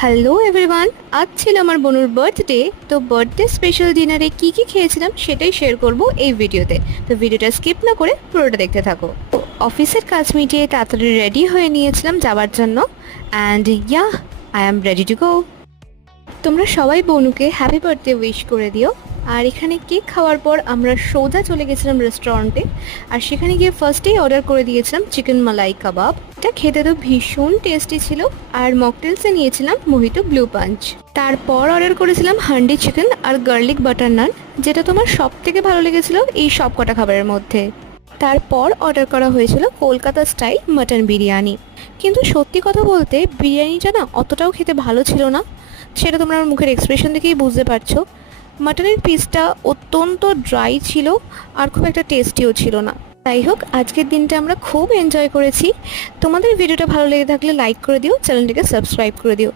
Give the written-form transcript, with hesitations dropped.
Hello everyone, আজ ছিল আমার বোনুর বার্থডে। তো বার্থডে স্পেশাল ডিনারে কি কি খেয়েছিলাম সেটাই শেয়ার করব এই ভিডিওতে। তো ভিডিওটা স্কিপ না করে পুরোটা দেখতে থাকো। তো অফিসের কাজ মিটিয়ে তাড়াতাড়ি রেডি হয়ে নিয়েছিলাম যাওয়ার জন্য। And I am ready to go. তোমরা সবাই বনুকে হ্যাপি বার্থডে উইশ করে দিও। আর এখানে কেক খাওয়ার পর আমরা সোজা চলে গেছিলাম রেস্টুরেন্টে। আর সেখানে গিয়ে ফার্স্টেই অর্ডার করে দিয়েছিলাম চিকেন মালাই কাবাব। এটা খেতে তো ভীষণ টেস্টি ছিল। আর মকটেলসে নিয়েছিলাম মোহিতো ব্লু পাঞ্চ। তারপর অর্ডার করেছিলাম হান্ডি চিকেন আর গার্লিক বাটার নান, যেটা তোমার সব থেকে ভালো লেগেছিল এই সব কটা খাবারের মধ্যে। তারপর অর্ডার করা হয়েছিল কলকাতা স্টাইল মাটন বিরিয়ানি। কিন্তু সত্যি কথা বলতে বিরিয়ানিটা না অতটাও খেতে ভালো ছিল না, সেটা তোমরা আমার মুখের এক্সপ্রেশন দেখেই বুঝতে পারছো। মাটনের পিসটা অত্যন্ত ড্রাই ছিল আর খুব একটা টেস্টিও ছিল না। যাই হোক, আজকের দিনটা আমরা খুব এনজয় করেছি। তোমাদের ভিডিওটা ভালো লেগে থাকলে লাইক করে দিও, চ্যানেলটিকে সাবস্ক্রাইব করে দিও।